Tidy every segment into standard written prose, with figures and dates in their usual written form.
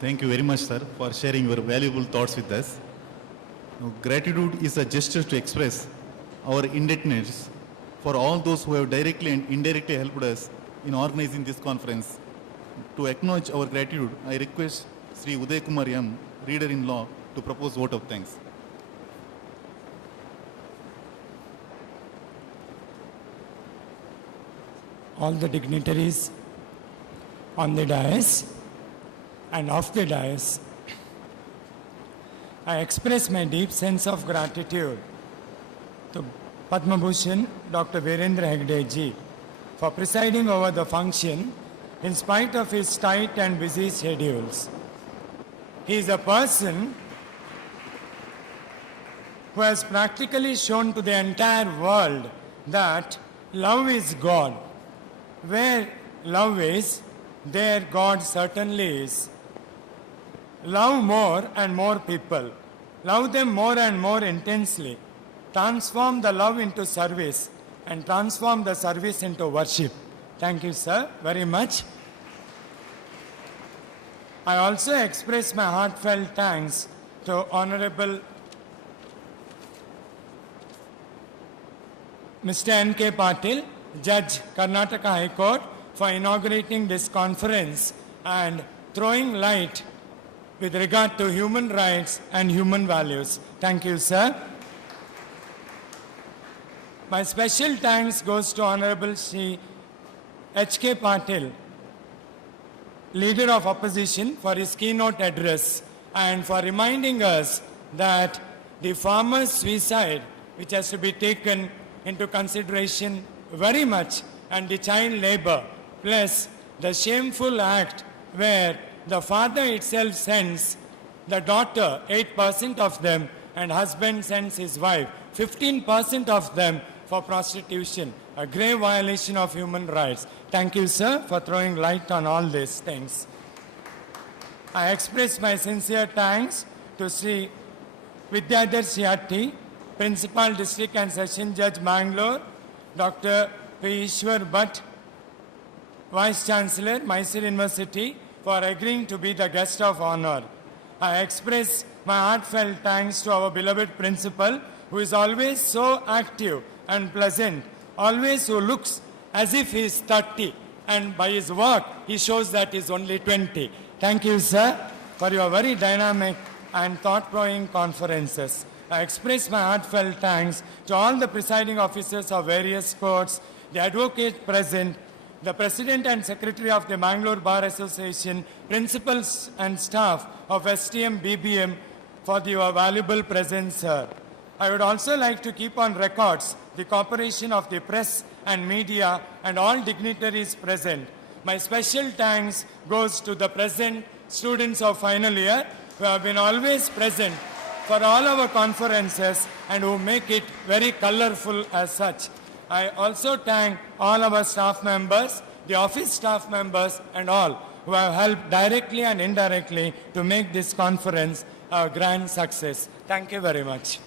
Thank you very much, sir, for sharing your valuable thoughts with us. Now, gratitude is a gesture to express our indebtedness for all those who have directly and indirectly helped us in organizing this conference. To acknowledge our gratitude, I request Sri Uday Kumar M, Reader-in-Law, to propose vote of thanks. All the dignitaries on the dais and off the dais, I express my deep sense of gratitude to Padma Bhushan Dr. Virendra Hegde ji for presiding over the function in spite of his tight and busy schedules. He is a person who has practically shown to the entire world that love is God. Where love is, there God certainly is. Love more and more people. Love them more and more intensely. Transform the love into service and transform the service into worship. Thank you, sir, very much. I also express my heartfelt thanks to Honorable Mr. N.K. Patil, Judge, Karnataka High Court, for inaugurating this conference and throwing light with regard to human rights and human values. Thank you, sir. My special thanks goes to Honorable Shri H.K. Patil, Leader of Opposition, for his keynote address and for reminding us that the farmer's suicide, which has to be taken into consideration very much, and the child labor, plus the shameful act where the father itself sends the daughter, 8% of them, and husband sends his wife, 15% of them, for prostitution, a grave violation of human rights. Thank you, sir, for throwing light on all these things. I express my sincere thanks to Sri Vidyadhar Shyati, Principal District and Session Judge, Bangalore, Dr. P. Ishwar Bhatt, Vice Chancellor, Mysore University, for agreeing to be the guest of honor. I express my heartfelt thanks to our beloved principal, who is always so active and pleasant, always who looks as if he is 30, and by his work, he shows that he is only 20. Thank you, sir, for your very dynamic and thought-provoking conferences. I express my heartfelt thanks to all the presiding officers of various courts, the advocates present, the President and Secretary of the Bangalore Bar Association, principals and staff of STM BBM for your valuable presence, sir. I would also like to keep on records the cooperation of the press and media and all dignitaries present. My special thanks goes to the present students of final year who have been always present for all our conferences and who make it very colorful as such. I also thank all our staff members, the office staff members and all who have helped directly and indirectly to make this conference a grand success. Thank you very much.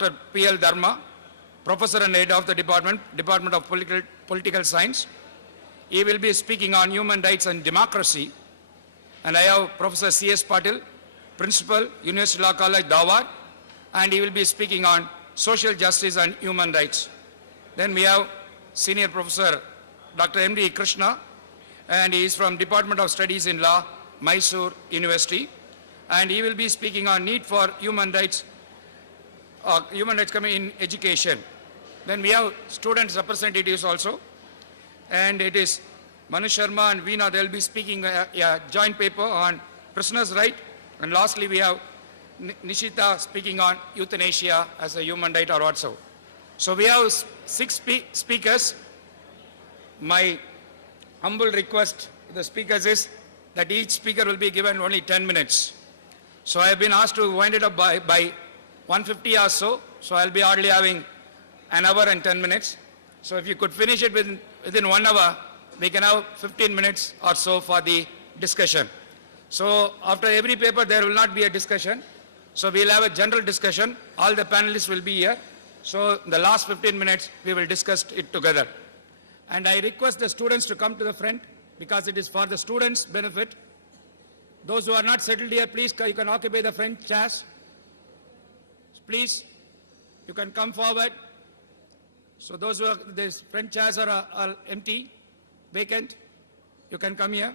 Dr. P.L. Dharma, Professor and Head of the Department of Political Science. He will be speaking on human rights and democracy. And I have Professor C.S. Patil, Principal, University Law College, Dharwad, and he will be speaking on social justice and human rights. Then we have Senior Professor Dr. M.D. Krishna, and he is from Department of Studies in Law, Mysore University, and he will be speaking on need for human rights coming in education. Then we have students representatives also, and it is Manu Sharma and Veena. They will be speaking a joint paper on prisoners' right, and lastly we have Nishita speaking on euthanasia as a human right or whatsoever. So we have 6 speakers. My humble request to the speakers is that each speaker will be given only 10 minutes. So I have been asked to wind it up by 1:50 or so. So I'll be hardly having an hour and 10 minutes. So if you could finish it within 1 hour, we can have 15 minutes or so for the discussion. So after every paper, there will not be a discussion. So we'll have a general discussion. All the panelists will be here. So in the last 15 minutes, we will discuss it together. And I request the students to come to the front because it is for the students' benefit. Those who are not settled here, please, you can occupy the front chairs. Please, you can come forward. So those who are, these front chairs are empty, vacant, you can come here.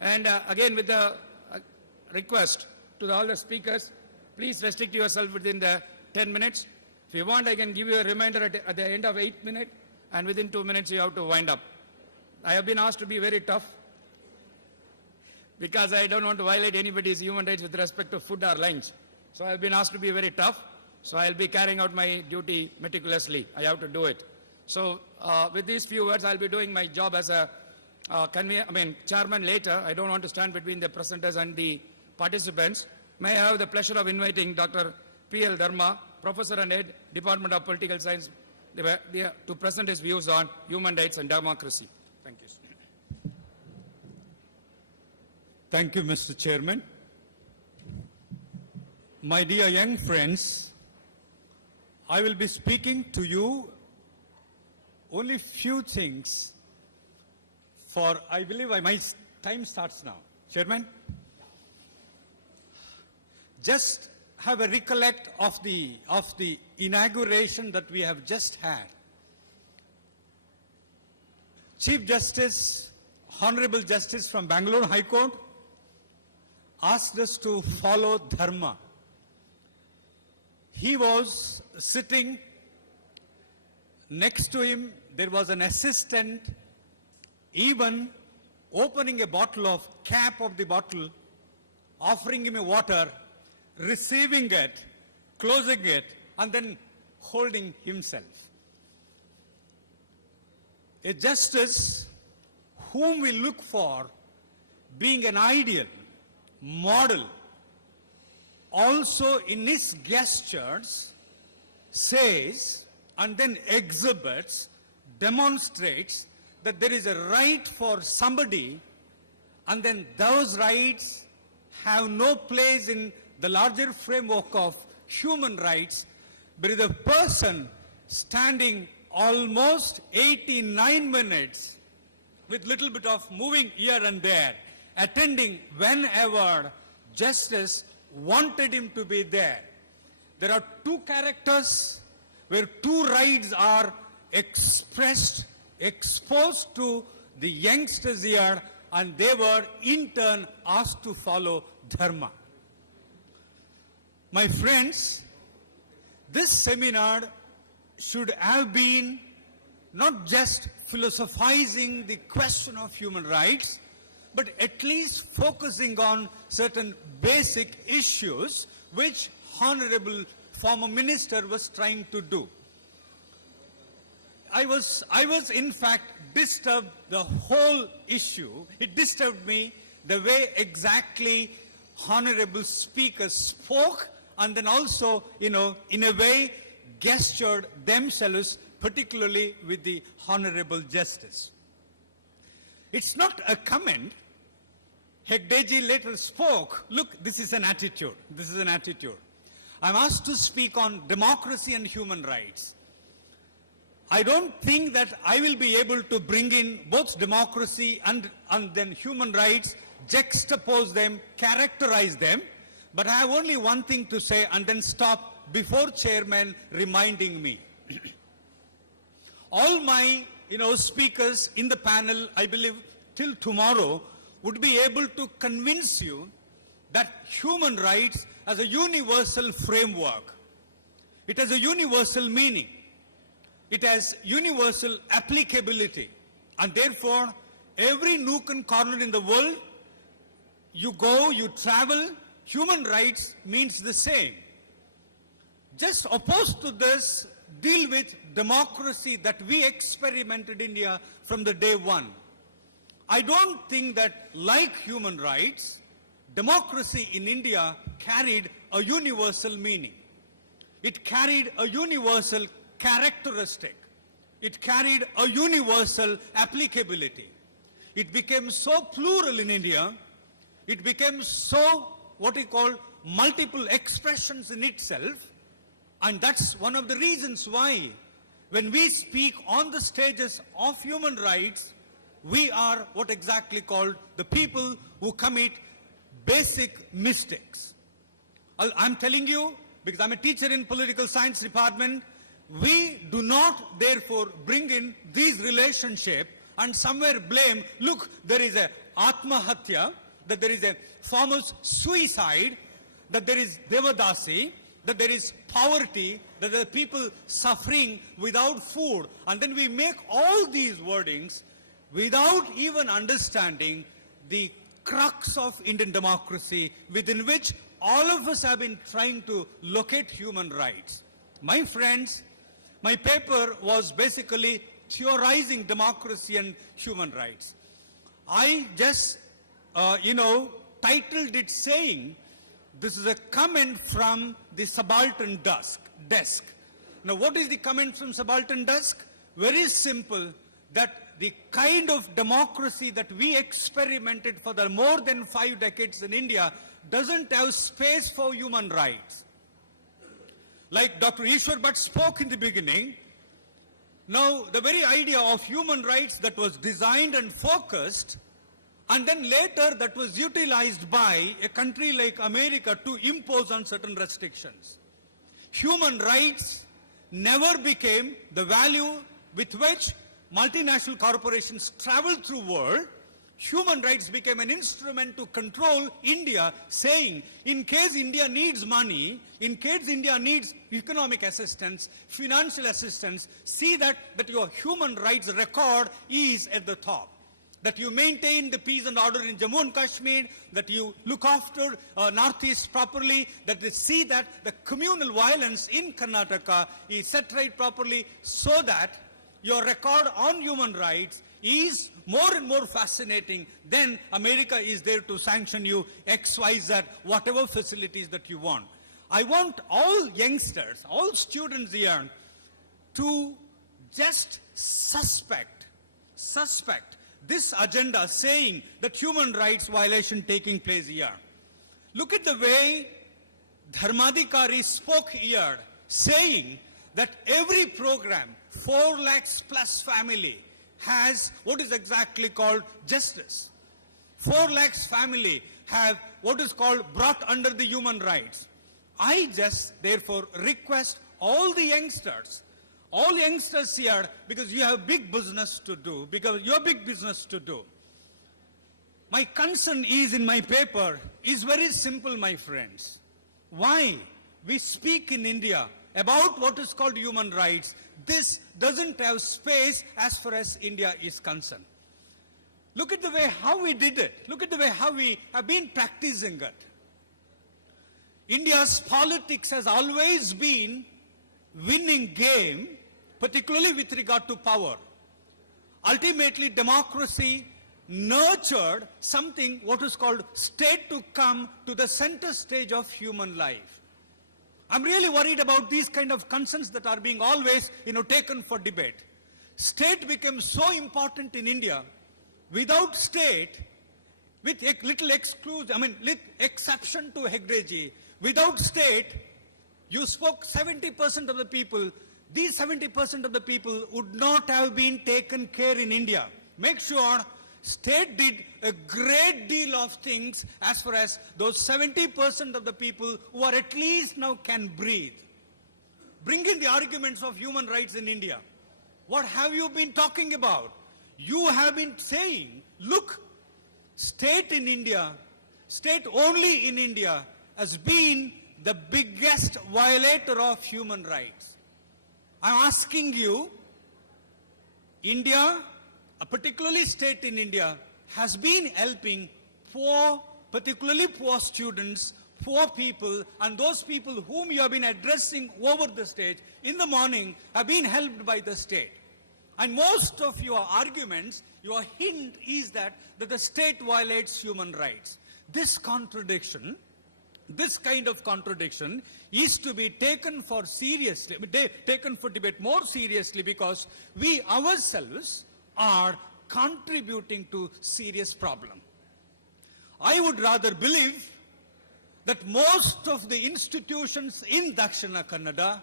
And again, with the request to all the speakers, please restrict yourself within the 10 minutes. If you want, I can give you a reminder at the end of 8 minutes, and within 2 minutes you have to wind up. I have been asked to be very tough because I don't want to violate anybody's human rights with respect to food or lunch. So I have been asked to be very tough. So I'll be carrying out my duty meticulously. I have to do it. So with these few words, I'll be doing my job as a chairman later. I don't want to stand between the presenters and the participants. May I have the pleasure of inviting Dr. P.L. Dharma, Professor and Head, Department of Political Science, to present his views on human rights and democracy. Thank you. Thank you, Mr. Chairman. My dear young friends, I will be speaking to you only few things for, I believe my time starts now. Chairman? Just have a recollect of the inauguration that we have just had. Chief Justice, Honorable Justice from Bangalore High Court, asked us to follow Dharma. He was sitting next to him. There was an assistant, even opening a bottle of cap of the bottle, offering him a water, receiving it, closing it, and then holding himself. A justice whom we look for being an ideal, model, also in his gestures says and then exhibits, demonstrates that there is a right for somebody, and then those rights have no place in the larger framework of human rights, but is a person standing almost 89 minutes with little bit of moving here and there, attending whenever justice wanted him to be there. There are two characters where two rights are expressed, exposed to the youngsters here, and they were in turn asked to follow Dharma. My friends, this seminar should have been not just philosophizing the question of human rights, but at least focusing on certain basic issues which Honorable former Minister was trying to do. I was in fact disturbed the whole issue. It disturbed me the way exactly Honorable Speaker spoke, and then also, in a way gestured themselves, particularly with the Honorable Justice. It's not a comment. Hegdeji later spoke, look, this is an attitude. This is an attitude. I'm asked to speak on democracy and human rights. I don't think that I will be able to bring in both democracy and then human rights, juxtapose them, characterize them, but I have only one thing to say and then stop before chairman reminding me. All my speakers in the panel, I believe till tomorrow, would be able to convince you that human rights as a universal framework. It has a universal meaning. It has universal applicability. And therefore, every nook and corner in the world, you go, you travel, human rights means the same. Just opposed to this, deal with democracy that we experimented in India from the day one. I don't think that, like human rights, democracy in India carried a universal meaning. It carried a universal characteristic. It carried a universal applicability. It became so plural in India. It became so, what we call, multiple expressions in itself. And that's one of the reasons why, when we speak on the stages of human rights, we are what exactly called the people who commit basic mistakes. I'm telling you, because I'm a teacher in political science department, we do not therefore bring in these relationships and somewhere blame, look, there is a Atmahatya, that there is a farmer's suicide, that there is Devadasi, that there is poverty, that there are people suffering without food. And then we make all these wordings without even understanding the crux of Indian democracy, within which all of us have been trying to locate human rights. My friends, my paper was basically theorizing democracy and human rights. I just, titled it saying, this is a comment from the subaltern desk. Now, what is the comment from subaltern desk? Very simple, that the kind of democracy that we experimented for the more than 5 decades in India doesn't have space for human rights. Like Dr. Ishwar Bhatt spoke in the beginning, now the very idea of human rights that was designed and focused, and then later that was utilized by a country like America to impose on certain restrictions. Human rights never became the value with which multinational corporations traveled through the world. Human rights became an instrument to control India, saying, in case India needs money, in case India needs economic assistance, financial assistance, see that your human rights record is at the top. That you maintain the peace and order in Jammu and Kashmir, that you look after Northeast properly, that they see that the communal violence in Karnataka is set right properly, so that your record on human rights is more and more fascinating. Then America is there to sanction you X, Y, Z, whatever facilities that you want. I want all youngsters, all students here to just suspect this agenda saying that human rights violation taking place here. Look at the way Dharmadhikari spoke here, saying that every program, 4 lakhs plus family, has what is exactly called justice. 4 lakhs family have what is called brought under the human rights. I just therefore request all the youngsters here, because you have big business to do, My concern is in my paper is very simple, my friends. Why we speak in India about what is called human rights, this doesn't have space as far as India is concerned. Look at the way how we did it. Look at the way how we have been practicing it. India's politics has always been winning game, particularly with regard to power. Ultimately, democracy nurtured something what is called state to come to the center stage of human life. I'm really worried about these kind of concerns that are being always, taken for debate. State became so important in India. Without state, with a little exception to Hegdeji, without state, You spoke 70% of the people. These 70% of the people would not have been taken care in India. Make sure state did a great deal of things as far as those 70% of the people who are at least now can breathe. Bring in the arguments of human rights in India. What have you been talking about? You have been saying, look, state in India, state only in India has been the biggest violator of human rights. I'm asking you, India, a particularly state in India, has been helping poor, particularly poor students, poor people, and those people whom you have been addressing over the stage in the morning have been helped by the state. And most of your arguments, your hint is that the state violates human rights. This contradiction, this kind of contradiction is to be taken for seriously, taken for debate more seriously, because we ourselves are contributing to serious problem. I would rather believe that most of the institutions in Dakshina Kannada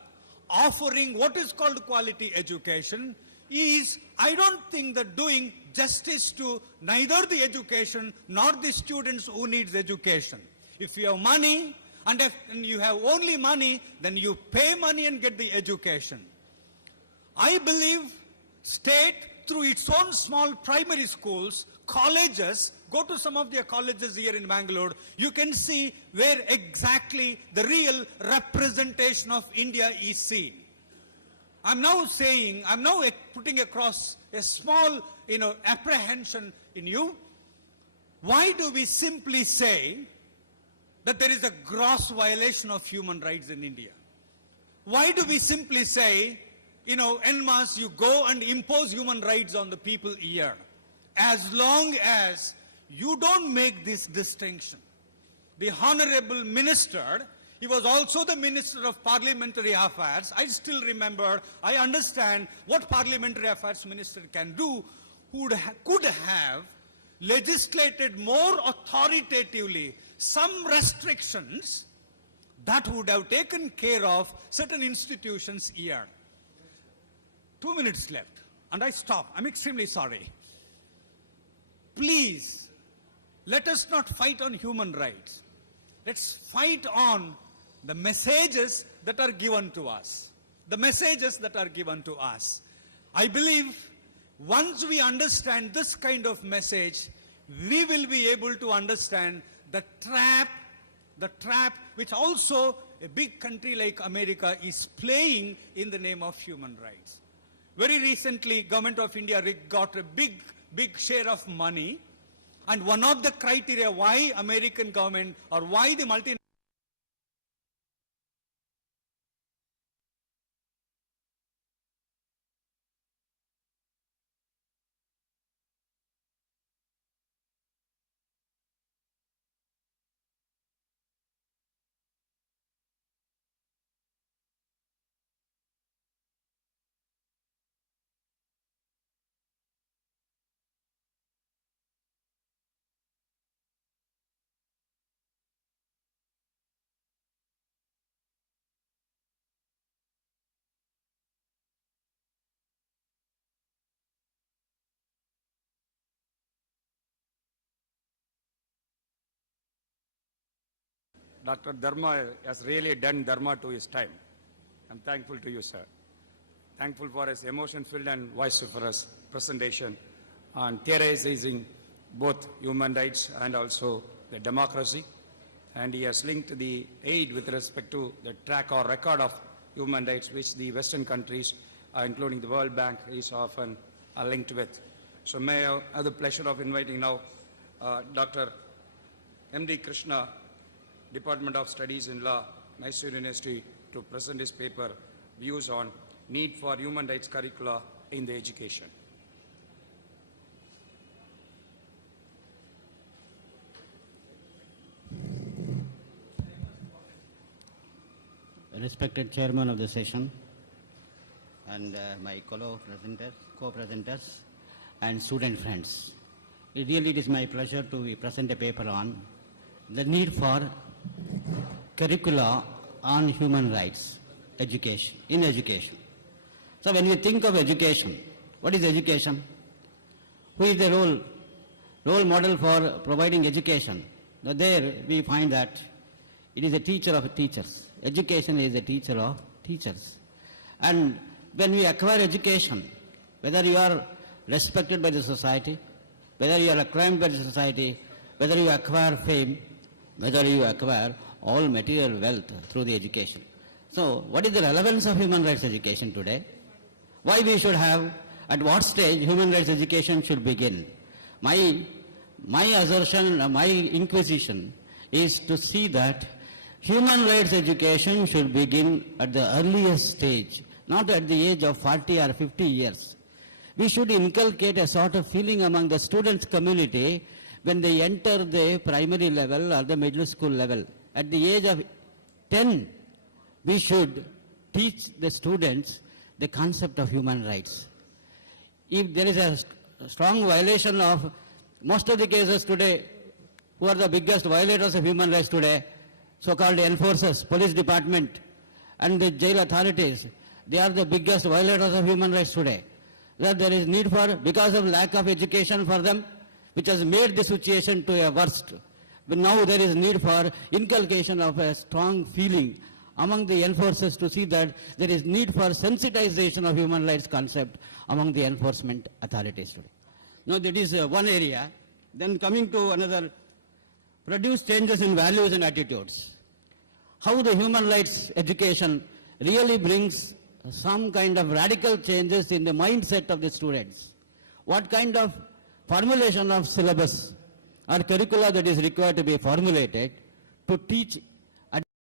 offering what is called quality education is, I don't think that doing justice to neither the education nor the students who needs education. If you have money and if you have only money, then you pay money and get the education. I believe state through its own small primary schools, colleges, go to some of their colleges here in Bangalore, you can see where exactly the real representation of India is seen. I'm now saying, I'm now putting across a small, apprehension in you. Why do we simply say that there is a gross violation of human rights in India? Why do we simply say, en masse, you go and impose human rights on the people here, as long as you don't make this distinction? The Honorable Minister, he was also the Minister of Parliamentary Affairs. I still remember, I understand what Parliamentary Affairs Minister can do, who could have legislated more authoritatively some restrictions that would have taken care of certain institutions here. 2 minutes left, and I stop. I'm extremely sorry. Please, let us not fight on human rights. Let's fight on the messages that are given to us. The messages that are given to us. I believe once we understand this kind of message, we will be able to understand the trap which also a big country like America is playing in the name of human rights. Very recently, Government of India got a big share of money, and one of the criteria why American government or why the multinational Dr. Dharma has really done Dharma to his time. I'm thankful to you, sir. Thankful for his emotion-filled and vociferous presentation on theorizing both human rights and also the democracy. And he has linked the aid with respect to the track or record of human rights, which the Western countries, including the World Bank, is often linked with. So may I have the pleasure of inviting now Dr. M.D. Krishna, Department of Studies in Law, Mysore University, to present his paper, Views on Need for Human Rights Curricula in the Education. Respected Chairman of the session and my co-presenters and student friends. It is my pleasure to present a paper on the need for curricula on human rights, education, in education. So when we think of education, what is education? Who is the role model for providing education? Now there we find that it is a teacher of teachers. Education is a teacher of teachers. And when we acquire education, whether you are respected by the society, whether you are acclaimed by the society, whether you acquire fame, whether you acquire all material wealth through the education. So what is the relevance of human rights education today? Why we should have, at what stage human rights education should begin? My assertion, my inquisition is to see that human rights education should begin at the earliest stage, not at the age of 40 or 50 years. We should inculcate a sort of feeling among the students' community when they enter the primary level or the middle school level. At the age of 10, we should teach the students the concept of human rights. If there is a strong violation of most of the cases today, who are the biggest violators of human rights today, so-called enforcers, police department and the jail authorities, they are the biggest violators of human rights today. That there is need for, because of lack of education for them, which has made the situation to a worst. But now there is need for inculcation of a strong feeling among the enforcers to see that there is need for sensitization of human rights concept among the enforcement authorities today. Now that is one area. Then coming to another, produce changes in values and attitudes. How the human rights education really brings some kind of radical changes in the mindset of the students. What kind of formulation of syllabus or curricula that is required to be formulated to teach